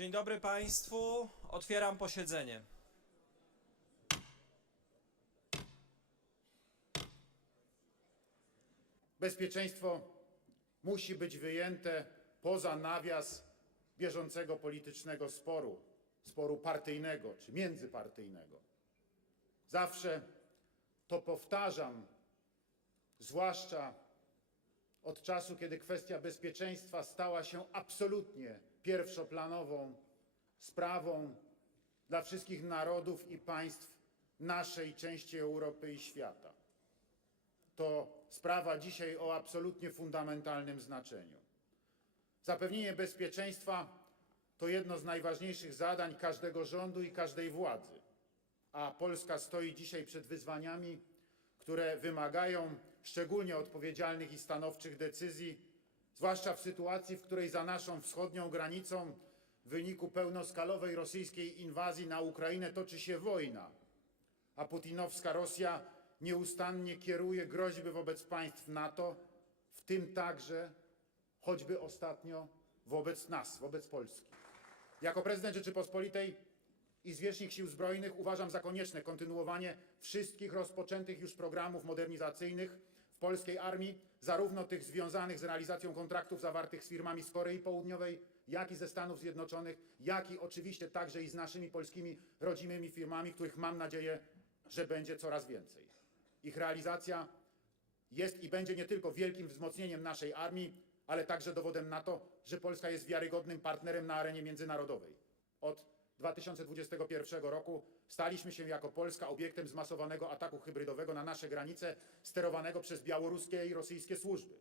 Dzień dobry Państwu. Otwieram posiedzenie. Bezpieczeństwo musi być wyjęte poza nawias bieżącego politycznego sporu, sporu partyjnego czy międzypartyjnego. Zawsze to powtarzam, zwłaszcza od czasu, kiedy kwestia bezpieczeństwa stała się absolutnie pierwszoplanową sprawą dla wszystkich narodów i państw naszej części Europy i świata to sprawa dzisiaj o absolutnie fundamentalnym znaczeniu. Zapewnienie bezpieczeństwa to jedno z najważniejszych zadań każdego rządu i każdej władzy, a Polska stoi dzisiaj przed wyzwaniami, które wymagają szczególnie odpowiedzialnych i stanowczych decyzji, zwłaszcza w sytuacji, w której za naszą wschodnią granicą w wyniku pełnoskalowej rosyjskiej inwazji na Ukrainę toczy się wojna a putinowska Rosja nieustannie kieruje groźby wobec państw NATO, w tym także, choćby ostatnio, wobec nas, wobec Polski. Jako prezydent Rzeczypospolitej i zwierzchnik Sił Zbrojnych uważam za konieczne kontynuowanie wszystkich rozpoczętych już programów modernizacyjnych polskiej armii, zarówno tych związanych z realizacją kontraktów zawartych z firmami z Korei Południowej, jak i ze Stanów Zjednoczonych, jak i oczywiście także i z naszymi polskimi rodzimymi firmami, których mam nadzieję, że będzie coraz więcej. Ich realizacja jest i będzie nie tylko wielkim wzmocnieniem naszej armii, ale także dowodem na to, że Polska jest wiarygodnym partnerem na arenie międzynarodowej. Od 2021 roku staliśmy się jako Polska obiektem zmasowanego ataku hybrydowego na nasze granice, sterowanego przez białoruskie i rosyjskie służby.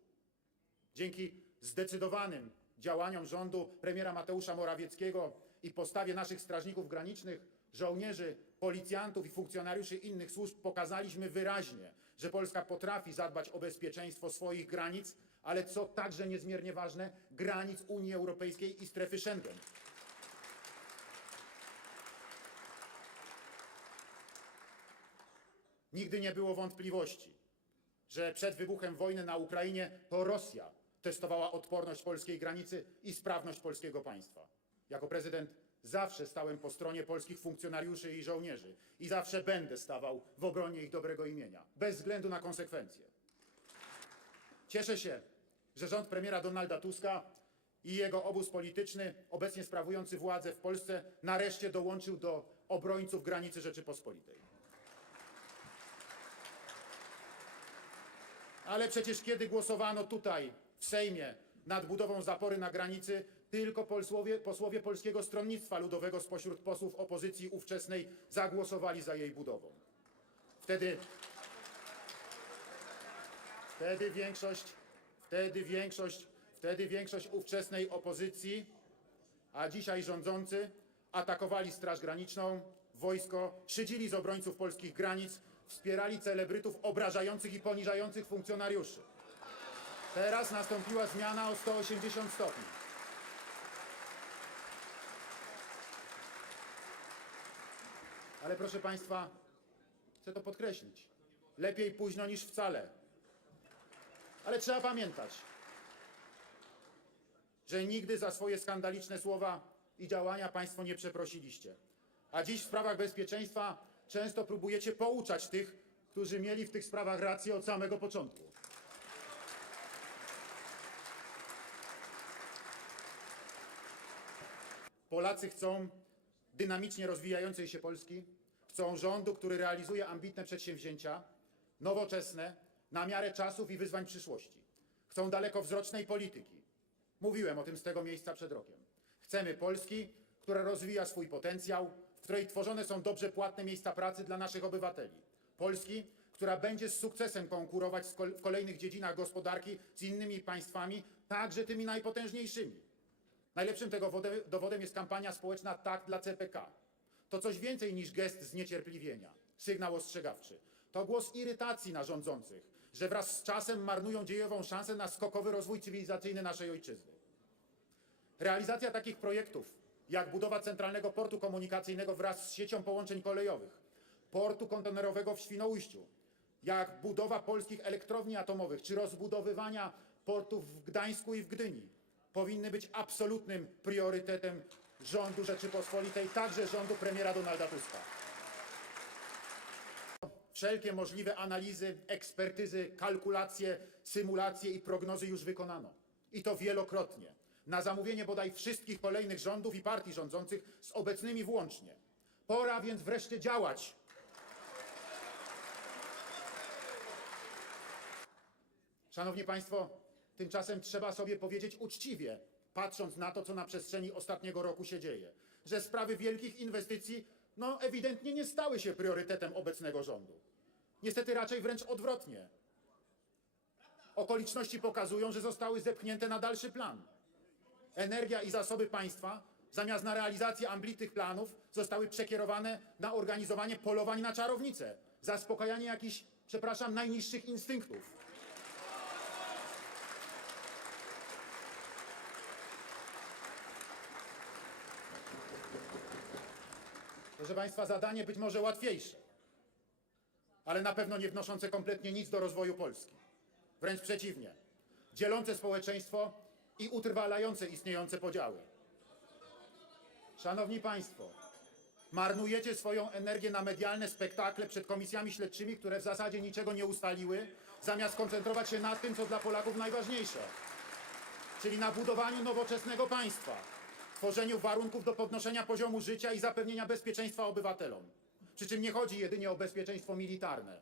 Dzięki zdecydowanym działaniom rządu premiera Mateusza Morawieckiego i postawie naszych strażników granicznych, żołnierzy, policjantów i funkcjonariuszy innych służb pokazaliśmy wyraźnie, że Polska potrafi zadbać o bezpieczeństwo swoich granic, ale co także niezmiernie ważne, granic Unii Europejskiej i strefy Schengen. Nigdy nie było wątpliwości, że przed wybuchem wojny na Ukrainie to Rosja testowała odporność polskiej granicy i sprawność polskiego państwa. Jako prezydent zawsze stałem po stronie polskich funkcjonariuszy i żołnierzy i zawsze będę stawał w obronie ich dobrego imienia, bez względu na konsekwencje. Cieszę się, że rząd premiera Donalda Tuska i jego obóz polityczny, obecnie sprawujący władzę w Polsce, nareszcie dołączył do obrońców granicy Rzeczypospolitej. Ale przecież kiedy głosowano tutaj, w Sejmie, nad budową zapory na granicy, tylko posłowie, posłowie Polskiego Stronnictwa Ludowego spośród posłów opozycji ówczesnej zagłosowali za jej budową. Wtedy, wtedy większość, wtedy większość, wtedy większość ówczesnej opozycji, a dzisiaj rządzący, atakowali Straż Graniczną, wojsko, szydzili z obrońców polskich granic, wspierali celebrytów obrażających i poniżających funkcjonariuszy. Teraz nastąpiła zmiana o 180 stopni. Ale proszę Państwa, chcę to podkreślić. Lepiej późno niż wcale. Ale trzeba pamiętać, że nigdy za swoje skandaliczne słowa i działania Państwo nie przeprosiliście. A dziś w sprawach bezpieczeństwa często próbujecie pouczać tych, którzy mieli w tych sprawach rację od samego początku. Polacy chcą dynamicznie rozwijającej się Polski, chcą rządu, który realizuje ambitne przedsięwzięcia, nowoczesne, na miarę czasów i wyzwań przyszłości. Chcą dalekowzrocznej polityki. Mówiłem o tym z tego miejsca przed rokiem. Chcemy Polski, która rozwija swój potencjał, której tworzone są dobrze płatne miejsca pracy dla naszych obywateli. Polski, która będzie z sukcesem konkurować w kolejnych dziedzinach gospodarki z innymi państwami, także tymi najpotężniejszymi. Najlepszym tego wode- dowodem jest kampania społeczna Tak dla CPK. To coś więcej niż gest zniecierpliwienia, sygnał ostrzegawczy. To głos irytacji na rządzących, że wraz z czasem marnują dziejową szansę na skokowy rozwój cywilizacyjny naszej ojczyzny. Realizacja takich projektów, jak budowa centralnego portu komunikacyjnego wraz z siecią połączeń kolejowych, portu kontenerowego w Świnoujściu, jak budowa polskich elektrowni atomowych czy rozbudowywania portów w Gdańsku i w Gdyni, powinny być absolutnym priorytetem rządu Rzeczypospolitej, także rządu premiera Donalda Tuska. Wszelkie możliwe analizy, ekspertyzy, kalkulacje, symulacje i prognozy już wykonano. I to wielokrotnie. Na zamówienie bodaj wszystkich kolejnych rządów i partii rządzących z obecnymi włącznie. Pora więc wreszcie działać. Szanowni Państwo, tymczasem trzeba sobie powiedzieć uczciwie, patrząc na to, co na przestrzeni ostatniego roku się dzieje, że sprawy wielkich inwestycji, no ewidentnie nie stały się priorytetem obecnego rządu. Niestety raczej wręcz odwrotnie. Okoliczności pokazują, że zostały zepchnięte na dalszy plan. Energia i zasoby państwa, zamiast na realizację ambitnych planów, zostały przekierowane na organizowanie polowań na czarownice, zaspokajanie jakichś, przepraszam, najniższych instynktów. Proszę Państwa, zadanie być może łatwiejsze, ale na pewno nie wnoszące kompletnie nic do rozwoju Polski. Wręcz przeciwnie, dzielące społeczeństwo i utrwalające istniejące podziały. Szanowni Państwo, marnujecie swoją energię na medialne spektakle przed komisjami śledczymi, które w zasadzie niczego nie ustaliły, zamiast koncentrować się na tym, co dla Polaków najważniejsze, czyli na budowaniu nowoczesnego państwa, tworzeniu warunków do podnoszenia poziomu życia i zapewnienia bezpieczeństwa obywatelom. Przy czym nie chodzi jedynie o bezpieczeństwo militarne,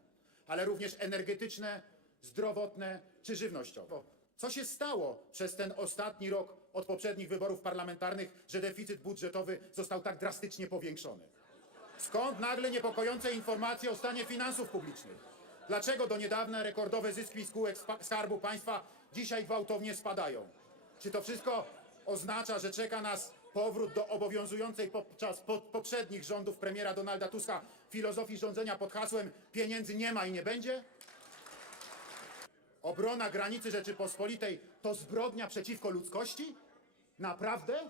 ale również energetyczne, zdrowotne czy żywnościowe. Co się stało przez ten ostatni rok od poprzednich wyborów parlamentarnych, że deficyt budżetowy został tak drastycznie powiększony? Skąd nagle niepokojące informacje o stanie finansów publicznych? Dlaczego do niedawna rekordowe zyski spółek Skarbu Państwa dzisiaj gwałtownie spadają? Czy to wszystko oznacza, że czeka nas powrót do obowiązującej podczas po, poprzednich rządów premiera Donalda Tuska filozofii rządzenia pod hasłem pieniędzy nie ma i nie będzie? Obrona granicy Rzeczypospolitej to zbrodnia przeciwko ludzkości? Naprawdę?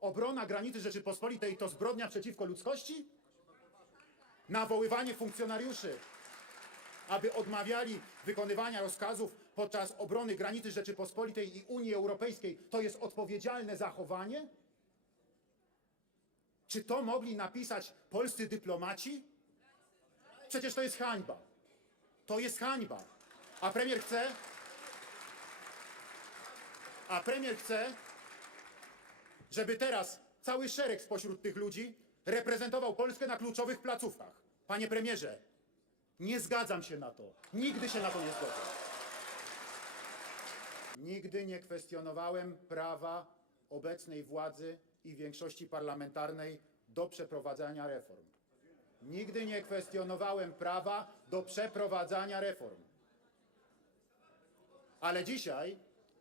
Obrona granicy Rzeczypospolitej to zbrodnia przeciwko ludzkości? Nawoływanie funkcjonariuszy, aby odmawiali wykonywania rozkazów podczas obrony granicy Rzeczypospolitej i Unii Europejskiej, to jest odpowiedzialne zachowanie? Czy to mogli napisać polscy dyplomaci? Przecież to jest hańba. To jest hańba. A premier chce? A premier chce, żeby teraz cały szereg spośród tych ludzi reprezentował Polskę na kluczowych placówkach. Panie premierze, nie zgadzam się na to. Nigdy się na to nie zgodzę. Nigdy nie kwestionowałem prawa obecnej władzy i większości parlamentarnej do przeprowadzania reform. Nigdy nie kwestionowałem prawa do przeprowadzania reform. Ale dzisiaj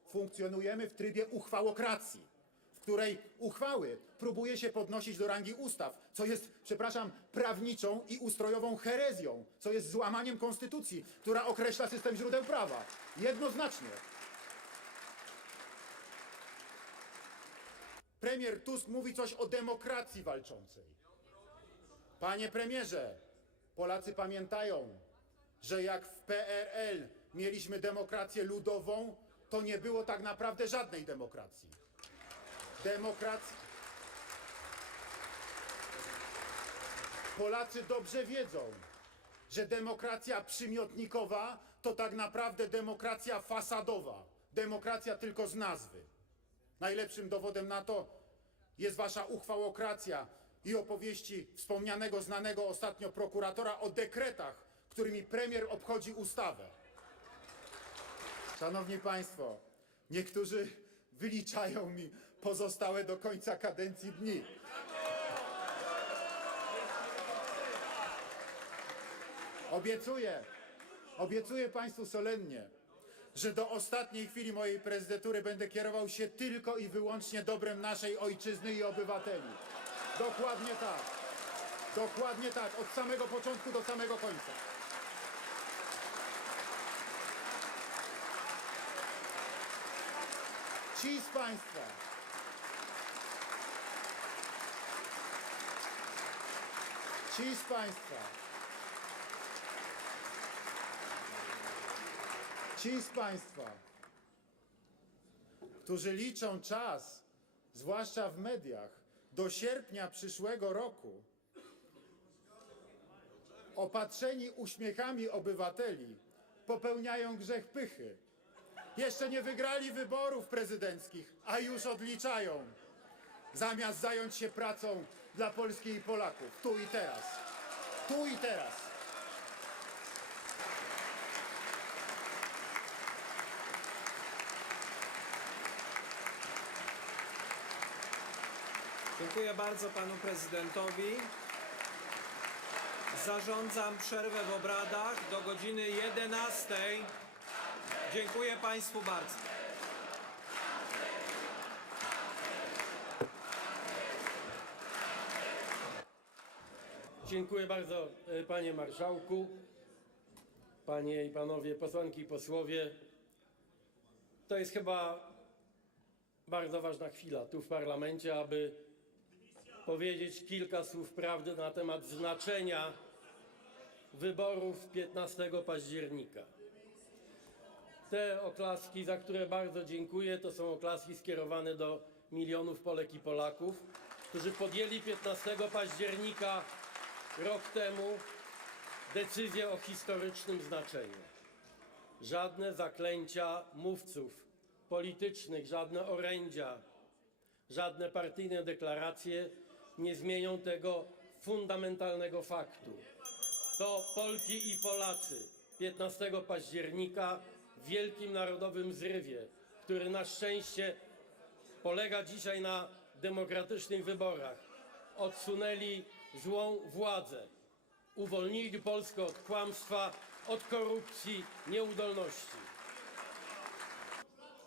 funkcjonujemy w trybie uchwałokracji, w której uchwały próbuje się podnosić do rangi ustaw, co jest, przepraszam, prawniczą i ustrojową herezją, co jest złamaniem konstytucji, która określa system źródeł prawa. Jednoznacznie. Premier Tusk mówi coś o demokracji walczącej. Panie premierze, Polacy pamiętają, że jak w PRL mieliśmy demokrację ludową, to nie było tak naprawdę żadnej demokracji. Demokracji. Polacy dobrze wiedzą, że demokracja przymiotnikowa to tak naprawdę demokracja fasadowa. Demokracja tylko z nazwy. Najlepszym dowodem na to jest wasza uchwałokracja i opowieści wspomnianego, znanego ostatnio prokuratora o dekretach, którymi premier obchodzi ustawę. Szanowni Państwo, niektórzy wyliczają mi pozostałe do końca kadencji dni. Obiecuję, obiecuję Państwu solennie, że do ostatniej chwili mojej prezydentury będę kierował się tylko i wyłącznie dobrem naszej ojczyzny i obywateli. Dokładnie tak. Dokładnie tak. Od samego początku do samego końca. Ci z Państwa, ci z Państwa, ci z Państwa, którzy liczą czas, zwłaszcza w mediach, do sierpnia przyszłego roku opatrzeni uśmiechami obywateli popełniają grzech pychy. Jeszcze nie wygrali wyborów prezydenckich, a już odliczają, zamiast zająć się pracą dla Polski i Polaków, tu i teraz. Tu i teraz. Dziękuję bardzo panu prezydentowi. Zarządzam przerwę w obradach do godziny 11. Dziękuję państwu bardzo. Dziękuję bardzo, e, panie marszałku, panie i panowie posłanki i posłowie. To jest chyba bardzo ważna chwila tu w parlamencie, aby powiedzieć kilka słów prawdy na temat znaczenia wyborów 15 października. Te oklaski, za które bardzo dziękuję, to są oklaski skierowane do milionów Polek i Polaków, którzy podjęli 15 października rok temu decyzję o historycznym znaczeniu. Żadne zaklęcia mówców politycznych, żadne orędzia, żadne partyjne deklaracje nie zmienią tego fundamentalnego faktu. To Polki i Polacy 15 października wielkim narodowym zrywie, który na szczęście polega dzisiaj na demokratycznych wyborach, odsunęli złą władzę, uwolnili Polskę od kłamstwa, od korupcji, nieudolności.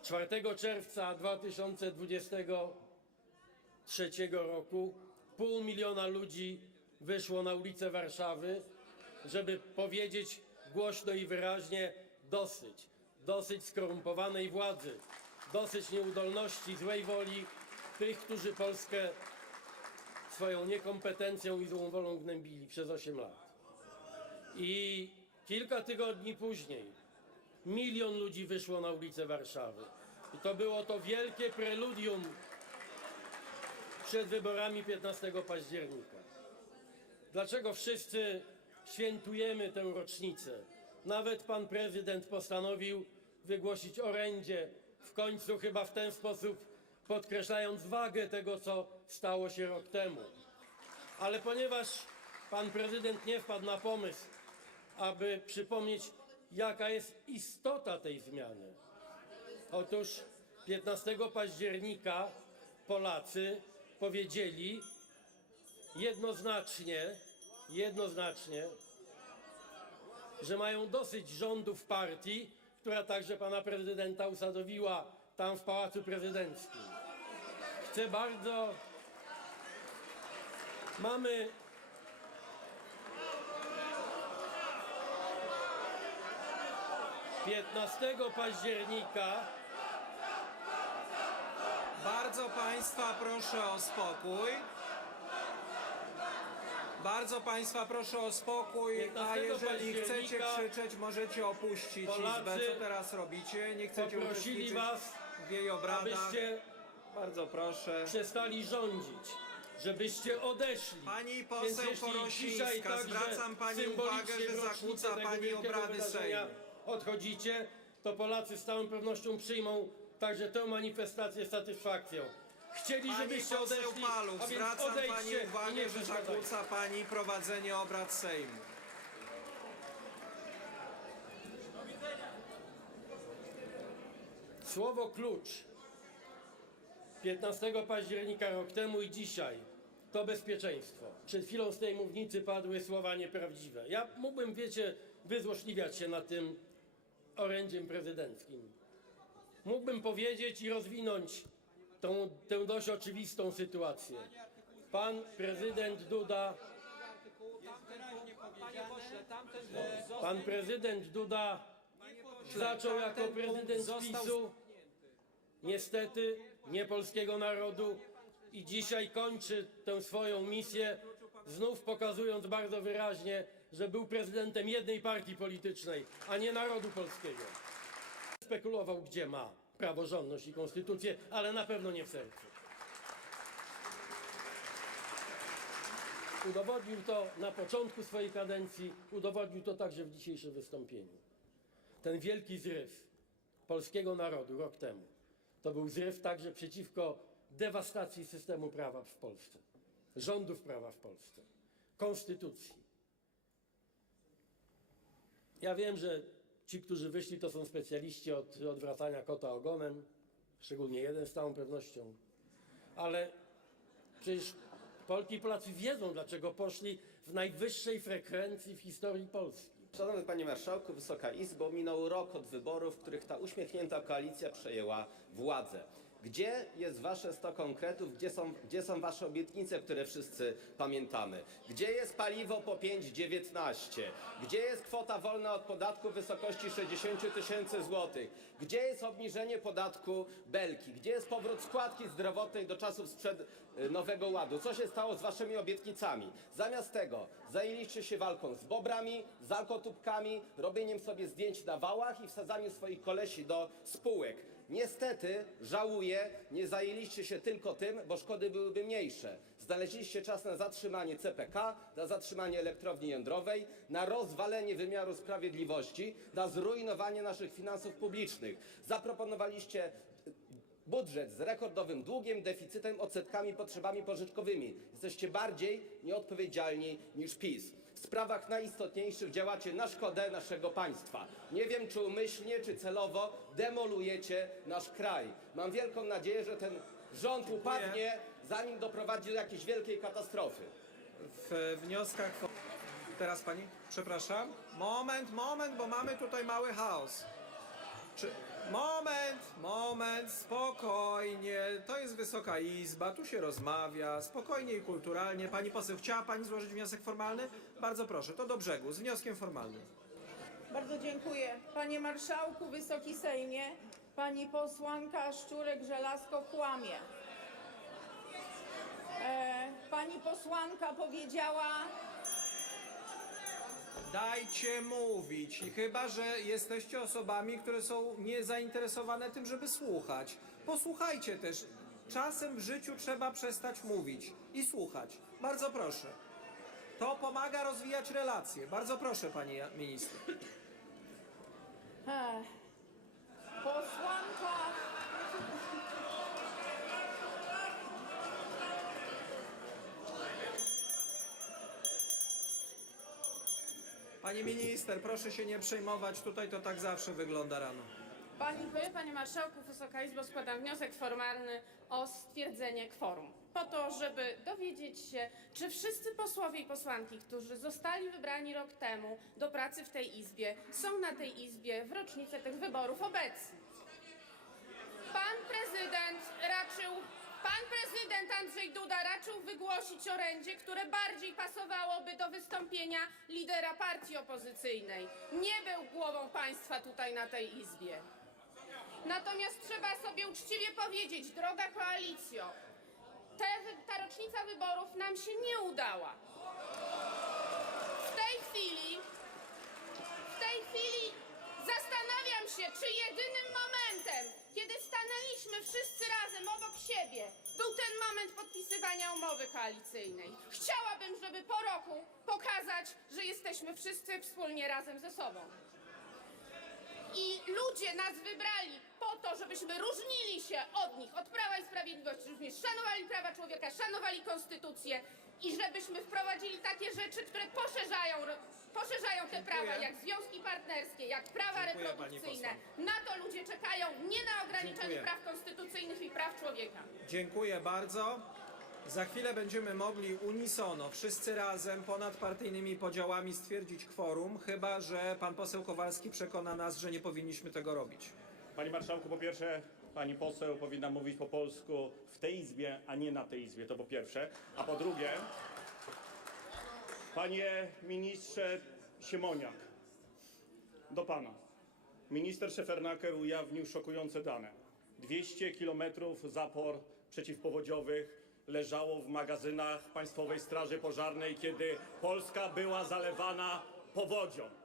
4 czerwca 2023 roku pół miliona ludzi wyszło na ulice Warszawy, żeby powiedzieć głośno i wyraźnie dosyć. Dosyć skorumpowanej władzy, dosyć nieudolności, złej woli tych, którzy Polskę swoją niekompetencją i złą wolą gnębili przez 8 lat. I kilka tygodni później milion ludzi wyszło na ulice Warszawy. I to było to wielkie preludium przed wyborami 15 października. Dlaczego wszyscy świętujemy tę rocznicę? Nawet pan prezydent postanowił wygłosić orędzie, w końcu chyba w ten sposób podkreślając wagę tego, co stało się rok temu. Ale ponieważ pan prezydent nie wpadł na pomysł, aby przypomnieć, jaka jest istota tej zmiany. Otóż 15 października Polacy powiedzieli jednoznacznie, jednoznacznie, że mają dosyć rządów partii, która także pana prezydenta usadowiła tam w Pałacu Prezydenckim. Chcę bardzo. Mamy. Piętnastego października Bardzo państwa proszę o spokój. Bardzo państwa proszę o spokój, a 15 jeżeli chcecie października krzyczeć, możecie opuścić Polacy izbę. Co teraz robicie? Nie chcecie poprosili uczestniczyć was, w jej obradach. abyście Bardzo proszę. przestali rządzić, żebyście odeszli. Pani Więc poseł jeśli dzisiaj Porosińska, także zwracam pani symbolicznie uwagę, że w rocznicę zakłóca tego pani wielkiego obrady wydarzenia Sejmu. Odchodzicie, to Polacy z całą pewnością przyjmą także tę manifestację z satysfakcją. Chcieli, Pani żebyście poseł odeszli, Paluch, a więc zwracam pani odejdźcie i nie uwagę, że przeszkadzajcie. zakłóca pani prowadzenie obrad Sejmu. Słowo klucz 15 października rok temu i dzisiaj to bezpieczeństwo. Przed chwilą z tej mównicy padły słowa nieprawdziwe. Ja mógłbym, wiecie, wyzłośliwiać się nad tym orędziem prezydenckim. Mógłbym powiedzieć i rozwinąć tą, tę dość oczywistą sytuację. Pan prezydent Duda Pan prezydent Duda zaczął jako prezydent PiSu, niestety nie polskiego narodu i dzisiaj kończy tę swoją misję, znów pokazując bardzo wyraźnie, że był prezydentem jednej partii politycznej, a nie narodu polskiego. Spekulował, gdzie ma praworządność i konstytucję, ale na pewno nie w sercu. Udowodnił to na początku swojej kadencji, udowodnił to także w dzisiejszym wystąpieniu. Ten wielki zryw polskiego narodu rok temu to był zryw także przeciwko dewastacji systemu prawa w Polsce, rządów prawa w Polsce, konstytucji. Ja wiem, że ci, którzy wyszli, to są specjaliści od odwracania kota ogonem, szczególnie jeden z całą pewnością, ale przecież Polki i Polacy wiedzą, dlaczego poszli w najwyższej frekwencji w historii Polski. Szanowny Panie Marszałku, Wysoka Izbo, minął rok od wyborów, w których ta uśmiechnięta koalicja przejęła władzę. Gdzie jest Wasze 100 konkretów? Gdzie są, gdzie są Wasze obietnice, które wszyscy pamiętamy? Gdzie jest paliwo po 5,19? Gdzie jest kwota wolna od podatku w wysokości 60 tysięcy złotych? Gdzie jest obniżenie podatku Belki? Gdzie jest powrót składki zdrowotnej do czasów sprzed y, Nowego Ładu? Co się stało z Waszymi obietnicami? Zamiast tego zajęliście się walką z bobrami, z alkotubkami, robieniem sobie zdjęć na wałach i wsadzaniem swoich kolesi do spółek. Niestety, żałuję, nie zajęliście się tylko tym, bo szkody byłyby mniejsze. Znaleźliście czas na zatrzymanie CPK, na zatrzymanie elektrowni jądrowej, na rozwalenie wymiaru sprawiedliwości, na zrujnowanie naszych finansów publicznych. Zaproponowaliście budżet z rekordowym długiem, deficytem, odsetkami, potrzebami pożyczkowymi. Jesteście bardziej nieodpowiedzialni niż PiS. W sprawach najistotniejszych działacie na szkodę naszego państwa. Nie wiem, czy umyślnie, czy celowo demolujecie nasz kraj. Mam wielką nadzieję, że ten rząd upadnie, zanim doprowadzi do jakiejś wielkiej katastrofy. W wnioskach. Teraz pani? Przepraszam. Moment, moment, bo mamy tutaj mały chaos. Czy... Moment, moment, spokojnie. To jest Wysoka Izba, tu się rozmawia, spokojnie i kulturalnie. Pani poseł, chciała pani złożyć wniosek formalny? Bardzo proszę, to do brzegu, z wnioskiem formalnym. Bardzo dziękuję. Panie Marszałku, Wysoki Sejmie, Pani posłanka Szczurek-Żelazko kłamie. E, pani posłanka powiedziała, Dajcie mówić. Chyba, że jesteście osobami, które są niezainteresowane tym, żeby słuchać. Posłuchajcie też. Czasem w życiu trzeba przestać mówić i słuchać. Bardzo proszę. To pomaga rozwijać relacje. Bardzo proszę, pani minister. posłanka, Pani minister, proszę się nie przejmować. Tutaj to tak zawsze wygląda rano. pani, Panie Marszałku. Wysoka Izbo, składam wniosek formalny o stwierdzenie kworum. Po to, żeby dowiedzieć się, czy wszyscy posłowie i posłanki, którzy zostali wybrani rok temu do pracy w tej Izbie, są na tej Izbie w rocznicę tych wyborów obecni. Pan prezydent raczył, pan prezydent Andrzej Duda raczył wygłosić orędzie, które bardziej pasowałoby do wystąpienia lidera partii opozycyjnej. Nie był głową państwa tutaj na tej Izbie. Natomiast trzeba sobie uczciwie powiedzieć, droga koalicjo, te, ta rocznica wyborów nam się nie udała. W tej chwili, w tej chwili zastanawiam się, czy jedynym stanęliśmy wszyscy razem obok siebie, był ten moment podpisywania umowy koalicyjnej. Chciałabym, żeby po roku pokazać, że jesteśmy wszyscy wspólnie razem ze sobą. I ludzie nas wybrali po to, żebyśmy różnili się od nich, od Prawa i Sprawiedliwości, żebyśmy szanowali prawa człowieka, szanowali konstytucję i żebyśmy wprowadzili takie rzeczy, które poszerzają, poszerzają te prawa, jak związki partnerskie, jak prawa Dziękuję, pani reprodukcyjne. Na to ludzie czekają, nie na ograniczanie Dziękuję. praw konstytucyjnych i praw człowieka. Dziękuję bardzo. Za chwilę będziemy mogli unisono, wszyscy razem, ponad partyjnymi podziałami stwierdzić kworum, chyba że pan poseł Kowalski przekona nas, że nie powinniśmy tego robić. Panie Marszałku, po pierwsze, pani poseł powinna mówić po polsku w tej izbie, a nie na tej izbie, to po pierwsze. A po drugie, panie ministrze Siemoniak, do pana. Minister Szefernaker ujawnił szokujące dane. 200 kilometrów zapor przeciwpowodziowych leżało w magazynach Państwowej Straży Pożarnej, kiedy Polska była zalewana powodzią.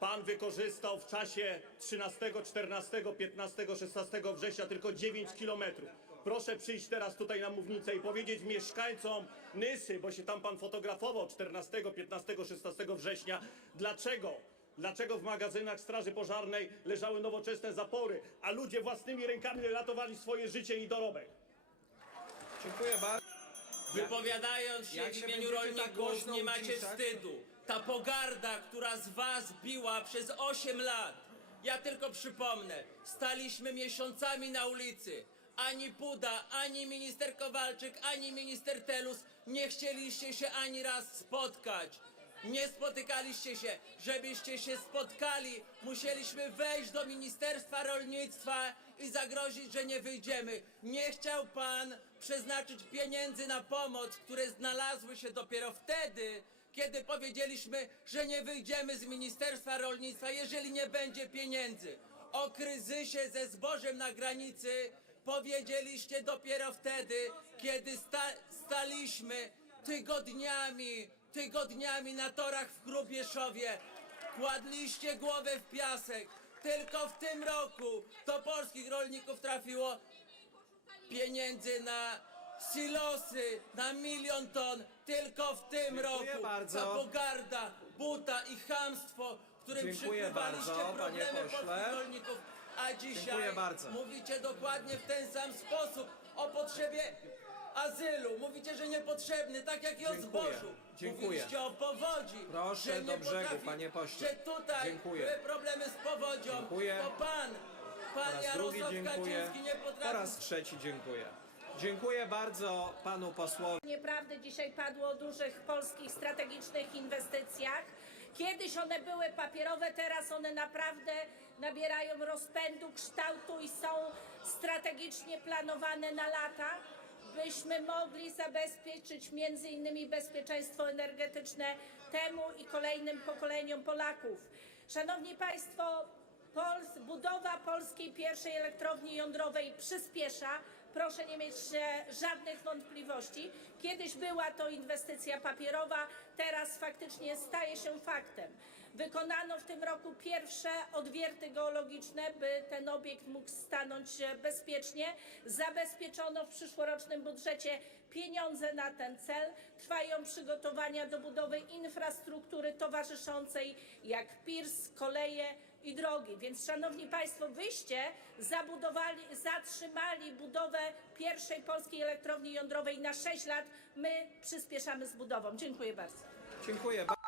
Pan wykorzystał w czasie 13, 14, 15, 16 września tylko 9 kilometrów. Proszę przyjść teraz tutaj na mównicę i powiedzieć mieszkańcom Nysy, bo się tam pan fotografował 14, 15, 16 września, dlaczego Dlaczego w magazynach Straży Pożarnej leżały nowoczesne zapory, a ludzie własnymi rękami ratowali swoje życie i dorobek? Dziękuję bardzo. Wypowiadając się Jak w imieniu tak rolników, nie macie wstydu. Ta pogarda, która z was biła przez 8 lat. Ja tylko przypomnę, staliśmy miesiącami na ulicy. Ani Puda, ani minister Kowalczyk, ani minister Telus nie chcieliście się ani raz spotkać. Nie spotykaliście się. Żebyście się spotkali, musieliśmy wejść do Ministerstwa Rolnictwa i zagrozić, że nie wyjdziemy. Nie chciał pan przeznaczyć pieniędzy na pomoc, które znalazły się dopiero wtedy, kiedy powiedzieliśmy, że nie wyjdziemy z Ministerstwa Rolnictwa, jeżeli nie będzie pieniędzy. O kryzysie ze zbożem na granicy powiedzieliście dopiero wtedy, kiedy sta staliśmy tygodniami, tygodniami na torach w Krubieszowie. Kładliście głowę w piasek. Tylko w tym roku do polskich rolników trafiło pieniędzy na silosy, na milion ton. Tylko w tym Dziękuję roku. bardzo. Ta pogarda, buta i chamstwo, którym Dziękuję przykrywaliście bardzo, panie problemy pośle. polskich rolników. A dzisiaj bardzo. mówicie dokładnie w ten sam sposób o potrzebie azylu. Mówicie, że niepotrzebny, tak jak i o Dziękuję. zbożu. Dziękuję. Mówiliście o powodzi. Proszę że do nie brzegu, potrafi, panie pośle. Że tutaj Dziękuję. były problemy z powodzią. Dziękuję. To pan, Po pan raz drugi Jarosław dziękuję. Kaczyński nie Po potrafi raz trzeci dziękuję. Dziękuję bardzo panu posłowi. Nieprawdy dzisiaj padło o dużych polskich strategicznych inwestycjach. Kiedyś one były papierowe, teraz one naprawdę nabierają rozpędu, kształtu i są strategicznie planowane na lata, byśmy mogli zabezpieczyć między innymi bezpieczeństwo energetyczne temu i kolejnym pokoleniom Polaków. Szanowni Państwo, Pols, budowa polskiej pierwszej elektrowni jądrowej przyspiesza. Proszę nie mieć żadnych wątpliwości. Kiedyś była to inwestycja papierowa, teraz faktycznie staje się faktem. Wykonano w tym roku pierwsze odwierty geologiczne, by ten obiekt mógł stanąć bezpiecznie. Zabezpieczono w przyszłorocznym budżecie pieniądze na ten cel. Trwają przygotowania do budowy infrastruktury towarzyszącej, jak PIRS, koleje i drogi. Więc, Szanowni Państwo, wyście zabudowali, zatrzymali budowę pierwszej polskiej elektrowni jądrowej na 6 lat. My przyspieszamy z budową. Dziękuję bardzo. Dziękuję bardzo.